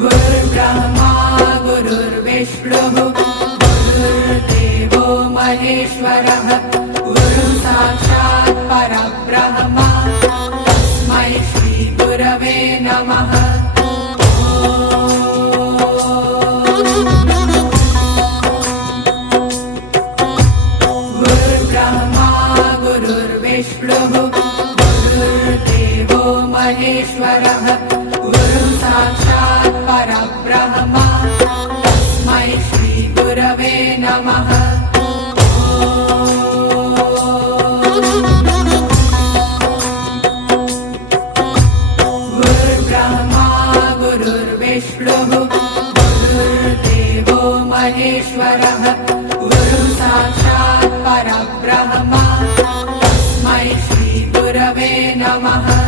गुरुर्ब्रह्मा गुरुर्विष्णुः गुरुर्देवो महेश्वरः गुरुः साक्षात् परब्रह्म तस्मै श्री गुरवे नमः। गुरुर्ब्रह्मा गुरुर्विष्णुः गुरुर्देवो महेश्वरः गुरुः साक्षात् परब्रह्म तस्मै श्री गुरवे नमः। गुरुर्ब्रह्मा गुरुर्विष्णुः गुरुर्देवो महेश्वरः गुरुः साक्षात् परब्रह्म तस्मै श्री गुरवे नमः।